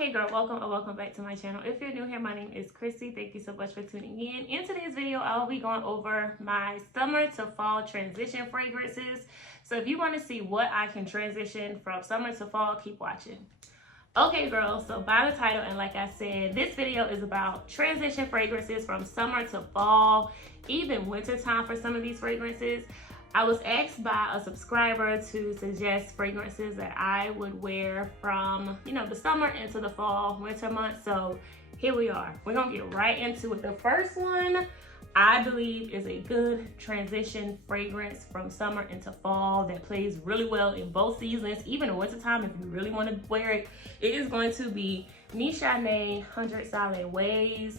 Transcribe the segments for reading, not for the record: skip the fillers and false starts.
Okay girl, welcome or welcome back to my channel. If you're new here, my name is Chrissy. Thank you so much for tuning in. In today's video, I'll be going over my summer to fall transition fragrances. So if you want to see what I can transition from summer to fall, keep watching. Okay girl, so by the title and like I said, this video is about transition fragrances from summer to fall, even winter time for some of these fragrances. I was asked by a subscriber to suggest fragrances that I would wear from, the summer into the fall, winter months. So here we are. We're gonna get right into it. The first one I believe is a good transition fragrance from summer into fall that plays really well in both seasons, even in winter time if you really want to wear it. It is going to be Nisha 100 Solid Ways.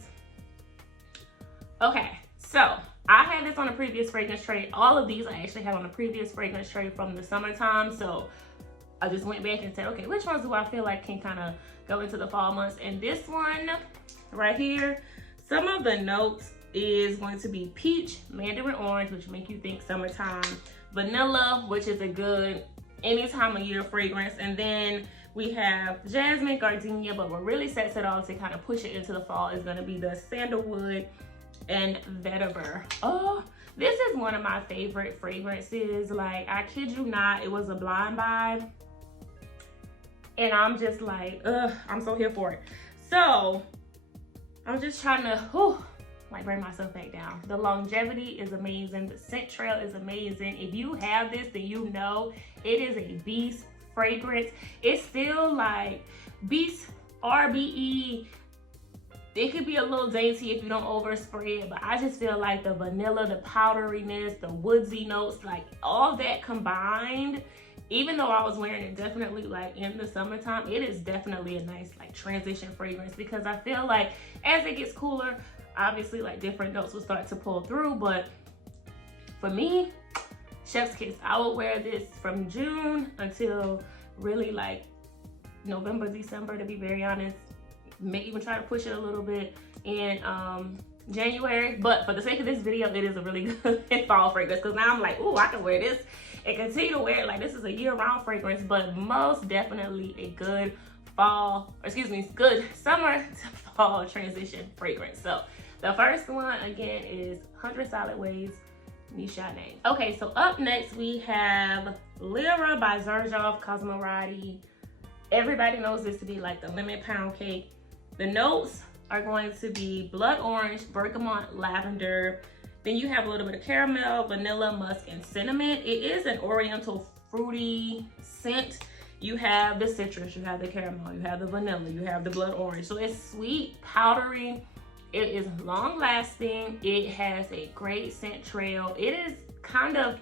Okay, so I had this on a previous fragrance trade. All of these I actually had on a previous fragrance trade from the summertime. So I just went back and said, okay, which ones do I feel like can kind of go into the fall months? And this one right here, some of the notes is going to be peach, mandarin orange, which make you think summertime, vanilla, which is a good any time of year fragrance. And then we have jasmine, gardenia, but what really sets it all to kind of push it into the fall is going to be the sandalwood and vetiver. Oh, this is one of my favorite fragrances. Like, I kid you not, it was a blind buy and I'm just like, I'm so here for it. So I'm just trying to bring myself back down. The longevity is amazing. The scent trail is amazing. If you have this, then you know it is a beast fragrance. It's still like beast RBE. It could be a little dainty if you don't overspray it, but I just feel like the vanilla, the powderiness, the woodsy notes, like all that combined, even though I was wearing it definitely like in the summertime, it is definitely a nice like transition fragrance, because I feel like as it gets cooler, obviously like different notes will start to pull through. But for me, chef's kiss. I would wear this from June until really like November, December, to be very honest. May even try to push it a little bit in January, but for the sake of this video, it is a really good fall fragrance, because now I'm like, oh, I can wear this and continue to wear it. Like, this is a year-round fragrance, but most definitely a good good summer to fall transition fragrance. So the first one again is 100 Solid Ways, Nisha. Okay, so up next we have Lara by Xerjoff Cosmorati. Everybody knows this to be like the lemon pound cake. The notes are going to be blood orange, bergamot, lavender. Then you have a little bit of caramel, vanilla, musk, and cinnamon. It is an oriental fruity scent. You have the citrus, you have the caramel, you have the vanilla, you have the blood orange. So it's sweet, powdery. It is long lasting. It has a great scent trail. It is kind of,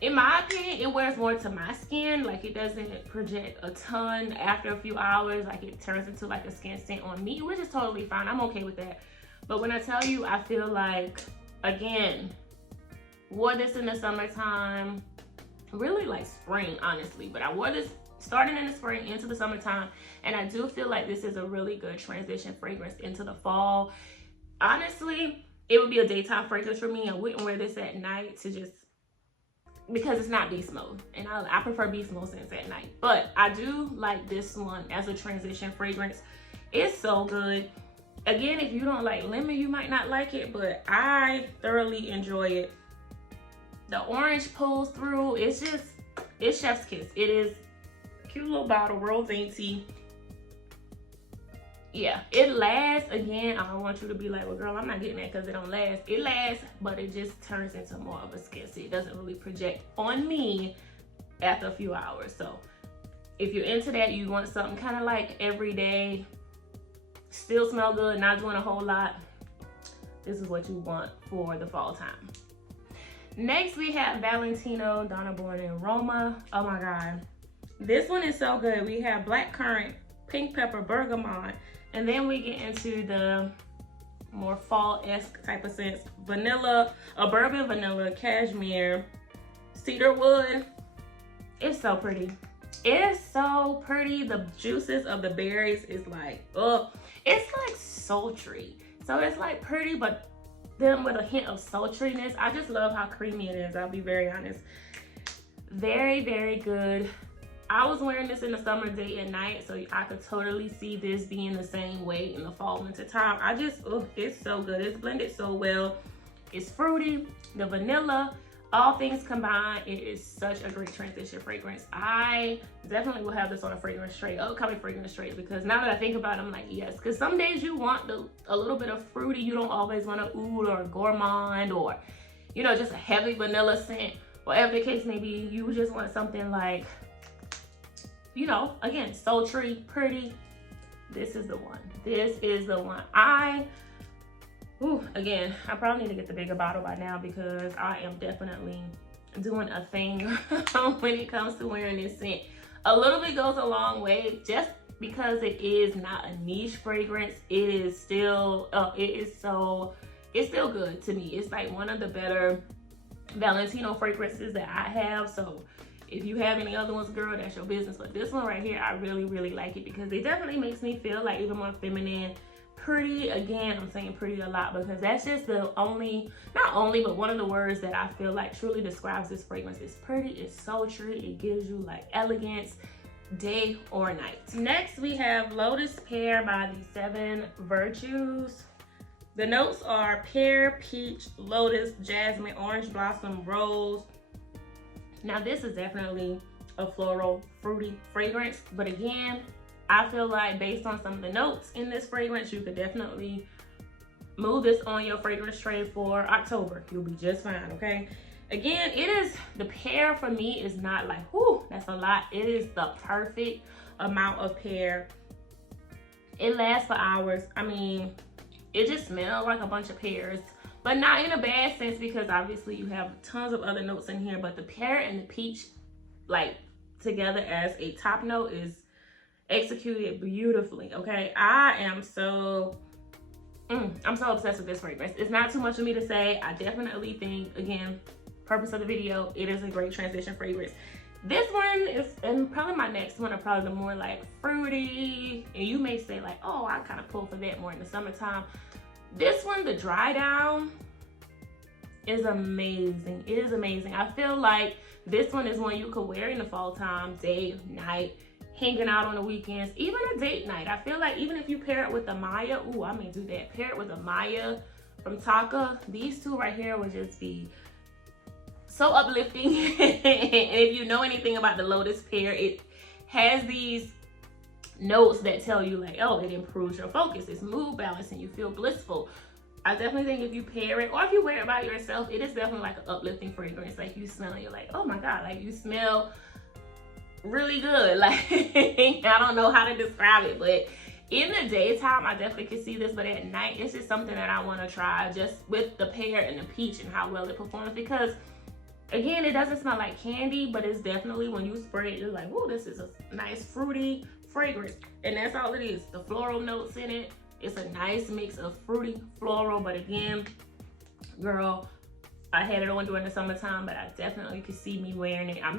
in my opinion, it wears more to my skin. Like, it doesn't project a ton after a few hours. Like, it turns into like a skin scent on me, which is totally fine. I'm okay with that. But when I tell you, I feel like, again, wore this in the summertime, really like spring, honestly. But I wore this starting in the spring into the summertime, and I do feel like this is a really good transition fragrance into the fall. Honestly, it would be a daytime fragrance for me. I wouldn't wear this at night because it's not beast mode, and I prefer beast mode scents at night. But I do like this one as a transition fragrance. It's so good. Again, if you don't like lemon, you might not like it, but I thoroughly enjoy it. The orange pulls through. It's chef's kiss. It is cute little bottle, real dainty. Yeah, it lasts. Again, I don't want you to be like, well girl, I'm not getting that because it don't last. It lasts, but it just turns into more of a skin. So it doesn't really project on me after a few hours. So if you're into that, you want something kind of like everyday, still smell good, not doing a whole lot, this is what you want for the fall time. Next we have Valentino Donna Born in Roma. Oh my god, this one is so good. We have blackcurrant, pink pepper, bergamot, and then we get into the more fall-esque type of scents. Vanilla, a bourbon vanilla, cashmere, cedarwood. It's so pretty. It's so pretty. The juices of the berries is like, it's like sultry. So it's like pretty, but then with a hint of sultriness. I just love how creamy it is, I'll be very honest. Very, very good. I was wearing this in the summer day and night, so I could totally see this being the same way in the fall winter time. I just, oh, it's so good. It's blended so well. It's fruity, the vanilla, all things combined. It is such a great transition fragrance. I definitely will have this on a fragrance tray, upcoming fragrance tray, because now that I think about it, I'm like, yes, because some days you want a little bit of fruity. You don't always want a oud or a gourmand or, you know, just a heavy vanilla scent. Whatever the case may be, you just want something like, you know, again, sultry, pretty. This is the one. This is the one. Again, I probably need to get the bigger bottle by now because I am definitely doing a thing when it comes to wearing this scent. A little bit goes a long way. Just because it is not a niche fragrance, it is still, it's still good to me. It's like one of the better Valentino fragrances that I have. So if you have any other ones, girl, that's your business. But this one right here, I really, really like it because it definitely makes me feel like even more feminine, pretty. Again, I'm saying pretty a lot because that's just the only, not only, but one of the words that I feel like truly describes this fragrance. It's pretty, it's sultry, it gives you like elegance, day or night. Next, we have Lotus Pear by the 7 Virtues. The notes are pear, peach, lotus, jasmine, orange blossom, rose. Now this is definitely a floral, fruity fragrance, but again, I feel like based on some of the notes in this fragrance, you could definitely move this on your fragrance tray for October. You'll be just fine, okay? Again, it is, the pear for me is not like, whoo, that's a lot. It is the perfect amount of pear. It lasts for hours. I mean, it just smells like a bunch of pears, but not in a bad sense because obviously you have tons of other notes in here, but the pear and the peach like together as a top note is executed beautifully, okay? I'm so obsessed with this fragrance. It's not too much for me to say. I definitely think, again, purpose of the video, it is a great transition fragrance. This one is, and probably my next one are probably the more like fruity, and you may say like, oh, I kind of pull for that more in the summertime. This one, the dry down, is amazing. It is amazing. I feel like this one is one you could wear in the fall time, day, night, hanging out on the weekends, even a date night. I feel like even if you pair it with the Maya, ooh, I may do that. Pair it with the Maya from Taka. These two right here would just be so uplifting. And if you know anything about the Lotus Pear, it has these notes that tell you like, oh, it improves your focus, it's mood balance, and you feel blissful. I definitely think if you pair it, or if you wear it by yourself, it is definitely like an uplifting fragrance. Like you smell it, you're like, oh my God, like you smell really good. Like, I don't know how to describe it, but in the daytime, I definitely can see this, but at night, it's just something that I want to try just with the pear and the peach and how well it performs because, again, it doesn't smell like candy, but it's definitely, when you spray it, you're like, oh, this is a nice fruity fragrance. And that's all it is. The floral notes in it. It's a nice mix of fruity, floral, but again, girl, I had it on during the summertime, but I definitely could see me wearing it. I'm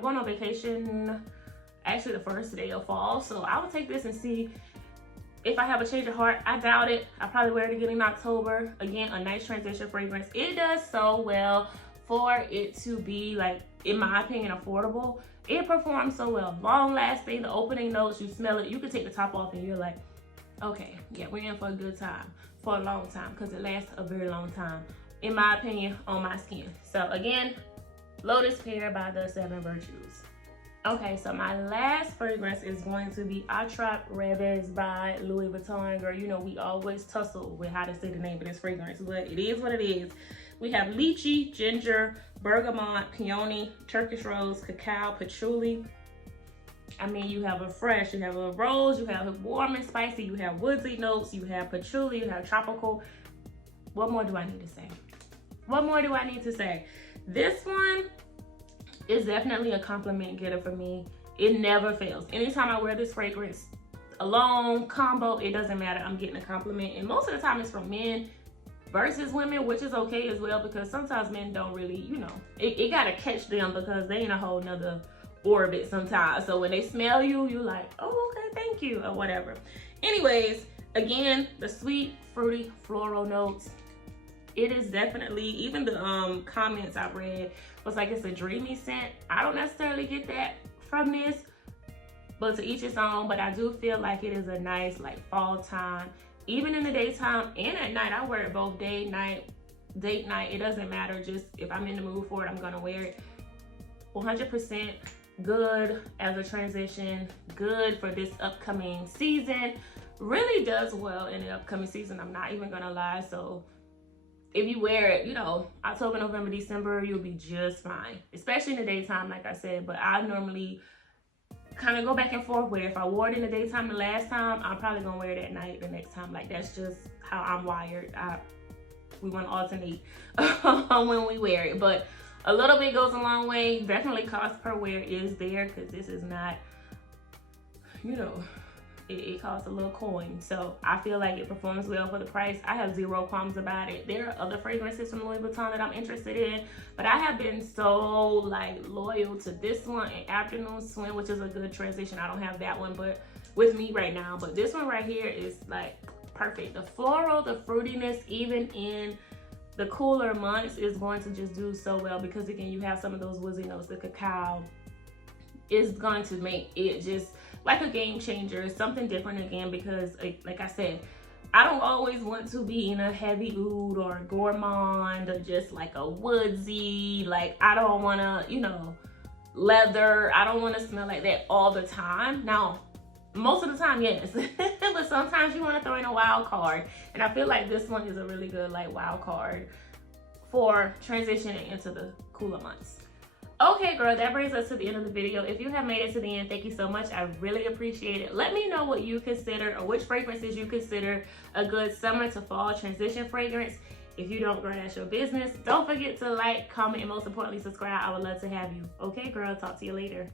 going on vacation actually the first day of fall, so I will take this and see if I have a change of heart. I doubt it. I'll probably wear it again in October. Again, a nice transition fragrance. It does so well for it to be, like, in my opinion, affordable. It performs so well. Long lasting, the opening notes, you smell it. You can take the top off and you're like, okay, yeah, we're in for a good time, for a long time, because it lasts a very long time, in my opinion, on my skin. So again, Lotus Pear by the 7 Virtues. Okay, so my last fragrance is going to be Attrape Reves by Louis Vuitton. Girl, you know we always tussle with how to say the name of this fragrance, but it is what it is. We have lychee, ginger, bergamot, peony, Turkish rose, cacao, patchouli. I mean, you have a fresh, you have a rose, you have a warm and spicy, you have woodsy notes, you have patchouli, you have tropical. What more do I need to say? What more do I need to say? This one is definitely a compliment getter for me. It never fails. Anytime I wear this fragrance, alone, combo, it doesn't matter. I'm getting a compliment. And most of the time it's from men versus women, which is okay as well, because sometimes men don't really, you know, it gotta catch them because they in a whole nother orbit sometimes. So when they smell you, you're like, oh, okay, thank you, or whatever. Anyways, again, the sweet, fruity, floral notes. It is definitely, even the comments I read was like it's a dreamy scent. I don't necessarily get that from this, but to each his own. But I do feel like it is a nice like fall time, even in the daytime and at night. I wear it both day, night, date night. It doesn't matter. Just if I'm in the mood for it, I'm gonna wear it. 100% good as a transition, good for this upcoming season. Really does well in the upcoming season, I'm not even gonna lie. So if you wear it, you know, October, November, December, you'll be just fine, especially in the daytime, like I said. But I normally kind of go back and forth where if I wore it in the daytime the last time, I'm probably gonna wear it at night the next time. Like, that's just how I'm wired. We want to alternate when we wear it, but a little bit goes a long way. Definitely cost per wear is there, because this is not, you know, it costs a little coin. So I feel like it performs well for the price. I have zero qualms about it. There are other fragrances from Louis Vuitton that I'm interested in, but I have been so like loyal to this one and Afternoon Swim, which is a good transition. I don't have that one but with me right now, but this one right here is like perfect. The floral, the fruitiness, even in the cooler months, is going to just do so well, because again, you have some of those woodsy notes. The cacao is going to make it just like a game changer, something different again, because like I said, I don't always want to be in a heavy oud or gourmand or just like a woodsy, like I don't want to, you know, leather. I don't want to smell like that all the time. Now, most of the time, yes, but sometimes you want to throw in a wild card, and I feel like this one is a really good like wild card for transitioning into the cooler months. Okay, girl, that brings us to the end of the video. If you have made it to the end, thank you so much. I really appreciate it. Let me know what you consider, or which fragrances you consider a good summer to fall transition fragrance. If you don't, girl, that's your business. Don't forget to like, comment, and most importantly, subscribe. I would love to have you. Okay, girl, talk to you later.